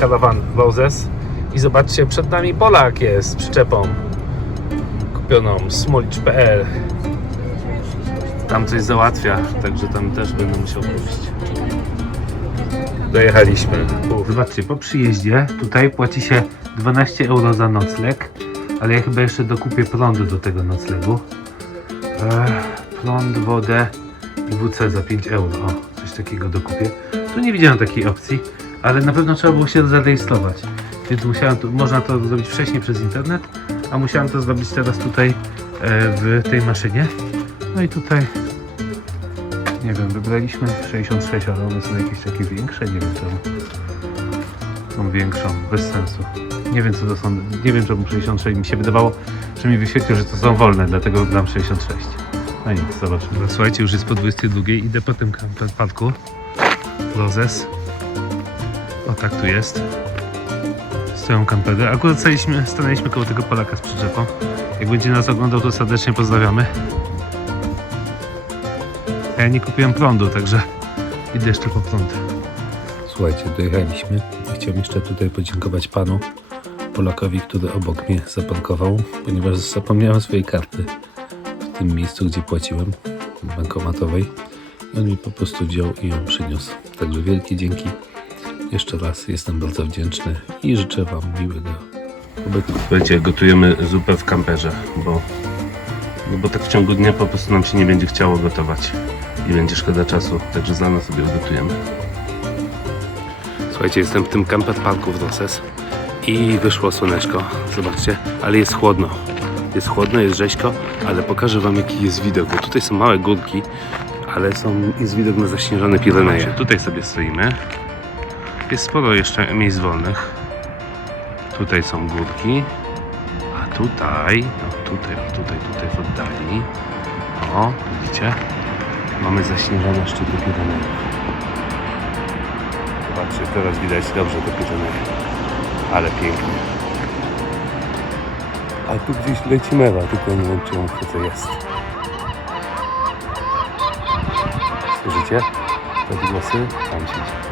Caravan Roses i zobaczcie, przed nami Polak jest z przyczepą kupioną smolicz.pl tam coś załatwia, także tam też będę musiał pójść. Dojechaliśmy. Zobaczcie, po przyjeździe tutaj płaci się 12 euro za nocleg, ale ja chyba jeszcze dokupię prądu do tego noclegu. Prąd, wodę i WC za 5 euro. O, coś takiego dokupię. Tu nie widziałem takiej opcji, ale na pewno trzeba było się zarejestrować. Więc musiałem to, można to zrobić wcześniej przez internet, a musiałem to zrobić teraz tutaj e, w tej maszynie. No i tutaj nie wiem, wybraliśmy 66, ale one są jakieś takie większe, nie wiem czemu. Są większą, bez sensu. Nie wiem co to są, nie wiem czemu 66, mi się wydawało, że mi wyświetlił, że to są wolne, dlatego dam 66. No nic, zobaczymy. No, słuchajcie, już jest po 22, idę po tym parku. Rozes. O tak tu jest. Stoją kampery. Akurat staliśmy, stanęliśmy koło tego Polaka z przyczepą. Jak będzie nas oglądał, to serdecznie pozdrawiamy. A ja nie kupiłem prądu, także idę jeszcze po prąd. Słuchajcie, dojechaliśmy. Chciałem jeszcze tutaj podziękować panu Polakowi, który obok mnie zaparkował, ponieważ zapomniałem swojej karty w tym miejscu, gdzie płaciłem, bankomatowej. I on mi po prostu wziął i ją przyniósł. Także wielkie dzięki. Jeszcze raz jestem bardzo wdzięczny i życzę Wam miłego pobytu. Słuchajcie, gotujemy zupę w kamperze, bo, no bo tak w ciągu dnia po prostu nam się nie będzie chciało gotować i będzie szkoda czasu, także za nas sobie ugotujemy. Słuchajcie, jestem w tym camper parku w Roses i wyszło słoneczko, zobaczcie, ale jest chłodno. Jest chłodno, jest rzeźko, ale pokażę Wam jaki jest widok, bo tutaj są małe górki, ale są, jest widok na zaśnieżone Pireneje. Tutaj sobie stoimy. Jest sporo jeszcze miejsc wolnych. Tutaj są górki. A tutaj, no tutaj, o tutaj, tutaj w oddali. O, widzicie? Mamy zaśnieżone szczyty Pirenejów. Zobaczcie, teraz widać dobrze te Pireneje. Ale pięknie. A tu gdzieś leci mewa, tylko nie wiem czemu co jest. Słyszycie? Te głosy? Tam siedzi.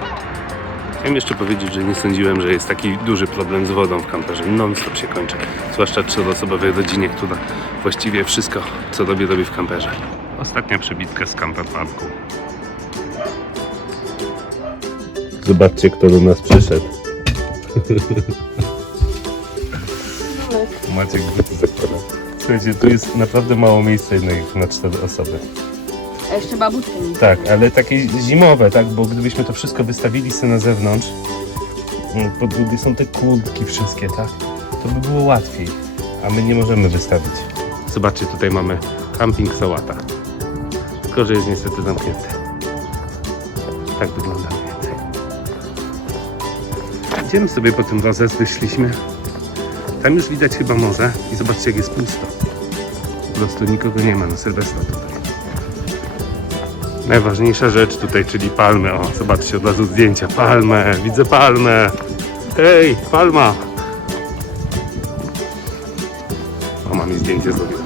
Chciałem jeszcze powiedzieć, że nie sądziłem, że jest taki duży problem z wodą w kamperze. Non-stop się kończy. Zwłaszcza czteroosobowej rodzinie, która właściwie wszystko, co robi, robi w kamperze. Ostatnia przebitka z camper parku. Zobaczcie, kto do nas przyszedł. Maciek zakłada. Słuchajcie, tu jest naprawdę mało miejsca jednak na cztery osoby. A jeszcze babutki. Tak, ale takie zimowe, tak? Bo gdybyśmy to wszystko wystawili sobie na zewnątrz, mm, po drugie są te kurtki wszystkie, tak? To by było łatwiej, a my nie możemy wystawić. Zobaczcie, tutaj mamy camping sałata. Tylko, że jest niestety zamknięty. Tak wygląda mniej więcej. Idziemy sobie po tym rozes, wyszliśmy. Tam już widać chyba morze i zobaczcie, jak jest pusto. Po prostu nikogo nie ma na Sylwestra tutaj. Najważniejsza rzecz tutaj, czyli palmy. O, zobaczcie od razu zdjęcia. Palmę, widzę palmę. Hej, palma. O, mam mi zdjęcie zrobił.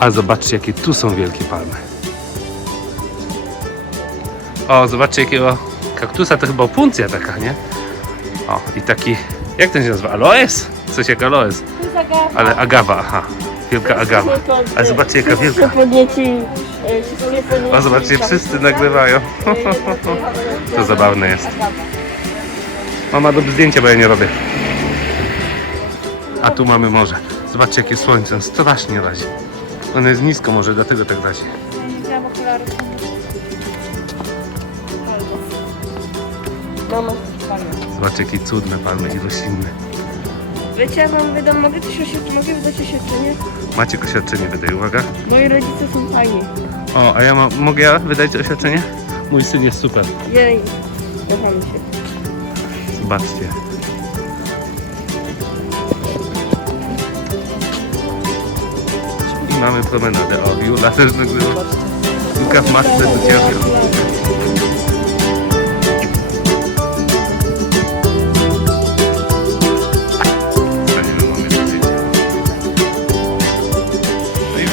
A zobaczcie, jakie tu są wielkie palmy. O, zobaczcie, jakiego kaktusa. To chyba opuncja taka, nie? O, i taki, jak to się nazywa? Aloes? Coś jak aloes. Ale agawa, aha. Wielka agawa. Ale zobaczcie, jaka wielka. podnieci, wszystkie podnieci. O, zobaczcie, wszyscy nagrywają. To zabawne jest. Mama, rób zdjęcia, bo ja nie robię. A tu mamy morze. Zobaczcie, jakie słońce. Strasznie razi. Ono jest nisko może, dlatego tak razi. Zobaczcie, jakie cudne palmy i roślinne. Wiecie, jak wam wydam, mogę coś oświadczyć, mogę wydać oświadczenie? Macie oświadczenie, wydaj, uwaga. Moi rodzice są fajni. O, a ja mam, mogę ja wydać oświadczenie? Mój syn jest super. Jej, kochamy się. Zobaczcie. I mamy promenadę. O, Jula też nagrywa. Julka w masce do.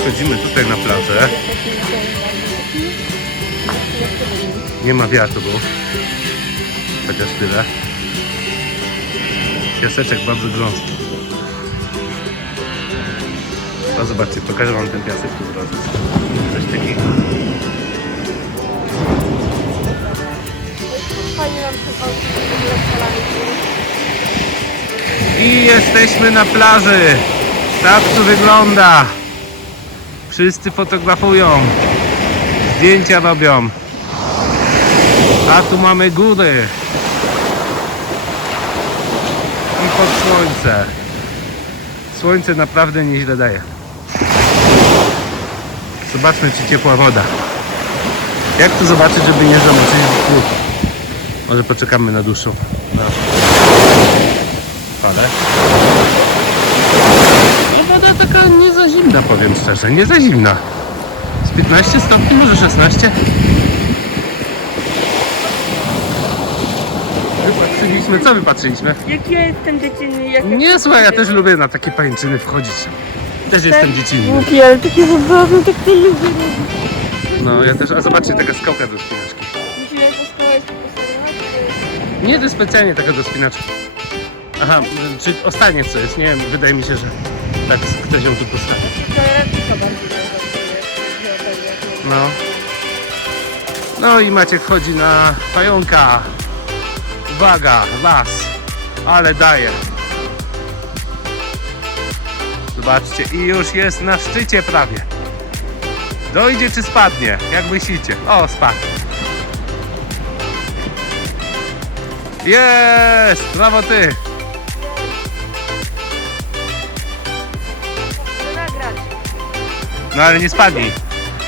I wchodzimy tutaj na plażę. Nie ma wiatru. Chociaż tyle. Piaseczek bardzo grząski. O, zobaczcie, pokażę wam ten piasek tu drodze. Coś takiego. I jesteśmy na plaży. Tak tu wygląda. Wszyscy fotografują. Zdjęcia robią. A tu mamy góry. I pod słońce. Słońce naprawdę nieźle daje. Zobaczmy, czy ciepła woda. Jak tu zobaczyć, żeby nie zamoczyć butów? Może poczekamy na dłuższą. Na falę. Woda taka nie za zimna, powiem szczerze, nie za zimna. Z 15 stopni, może 16? Wypatrzyliśmy, co wypatrzyliśmy? Jak ja jestem dziecinny, jak Nie, słuchaj, ja też lubię na takie pajęczyny wchodzić. Też jestem dziecinny. Głupi, ale takie zabawne, tak to lubię robić. No, ja też, a zobaczcie, taka skałka do spinaczki. Musimy poskołać po postawiać. Nie, to specjalnie taka do spinaczki. Aha, czy ostatnie co jest, nie wiem, wydaje mi się, że tak ktoś ją tu najważniejsze. No. No i Maciek wchodzi na pająka. Uwaga, las. Ale daje. Zobaczcie, i już jest na szczycie prawie. Dojdzie czy spadnie? Jak myślicie? O, spadł. Jest! Brawo ty! No ale nie spadnij.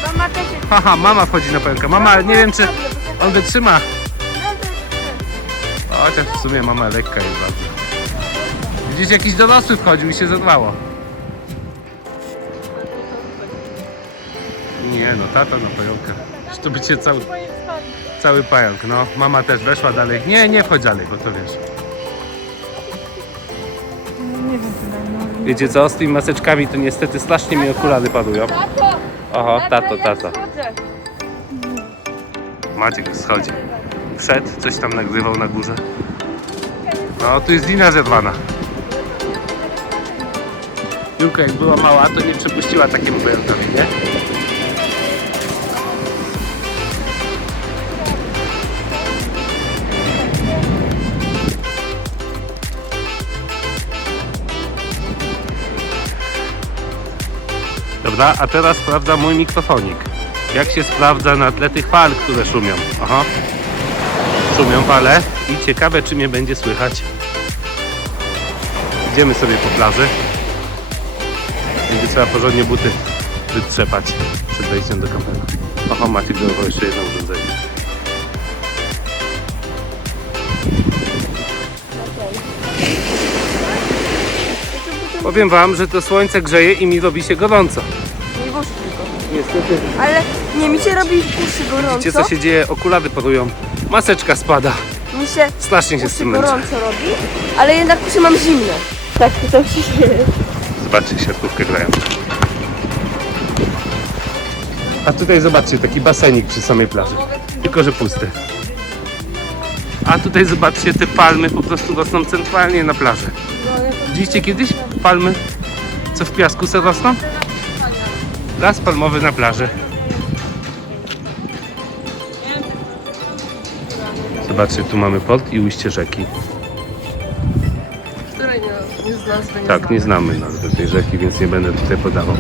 Mama też jest. Haha, mama wchodzi na pająka. Mama, nie wiem czy on wytrzyma. Chociaż w sumie mama lekka jest bardzo. Gdzieś jakiś dorosły wchodził i się zadłało. Nie no, tata na pająka. Czy to będzie cały, cały pająk, no. Mama też weszła dalej. Nie, nie wchodź dalej, bo to wiesz. Wiecie co, z tymi maseczkami to niestety strasznie mi okulary padują. Tato! Oho, tato, tato. Maciek schodzi. Wszedł, coś tam nagrywał na górze. No, tu jest lina zerwana. Julka jak była mała, to nie przepuściła takiemu pająkowi, nie? Dobra, a teraz sprawdza mój mikrofonik. Jak się sprawdza na tle tych fal, które szumią. Aha. Szumią fale i ciekawe, czy mnie będzie słychać. Idziemy sobie po plaży. Będzie trzeba porządnie buty wytrzepać przed wejściem do kamery. Oho, Maciek dorwał jeszcze jedno urządzenie. Powiem wam, że to słońce grzeje i mi robi się gorąco. Niestety. Ale nie, mi się robi w uszy gorąco. Widzicie co się dzieje? Okulary padują. Maseczka spada. Mi się Strasznie się z uszy tym męczę. gorąco robi, ale jednak uszy mam zimne. Tak, to się dzieje. Zobaczcie, siatkówkę grają. A tutaj zobaczcie, taki basenik przy samej plaży. Tylko, że pusty. A tutaj zobaczcie, te palmy po prostu rosną centralnie na plaży. Widzieliście kiedyś palmy, co w piasku se rosną? Las palmowy na plaży. Zobaczcie, tu mamy port i ujście rzeki. Której nie, nie z nazwy nie Tak, nie znamy nazwy tej rzeki, więc nie będę tutaj podawał.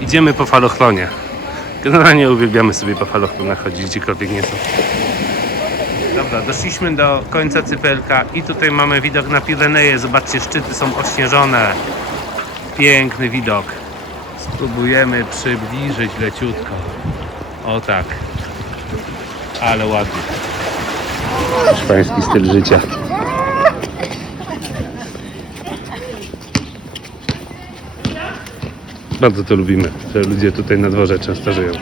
Idziemy po falochronie. Generalnie uwielbiamy sobie po falochronach chodzić, gdziekolwiek nie są. Dobra, doszliśmy do końca cypelka i tutaj mamy widok na Pireneje. Zobaczcie, szczyty są ośnieżone. Piękny widok. Spróbujemy przybliżyć leciutko. O tak. Ale ładnie. Hiszpański styl życia. Bardzo to lubimy, że ludzie tutaj na dworze często żyją.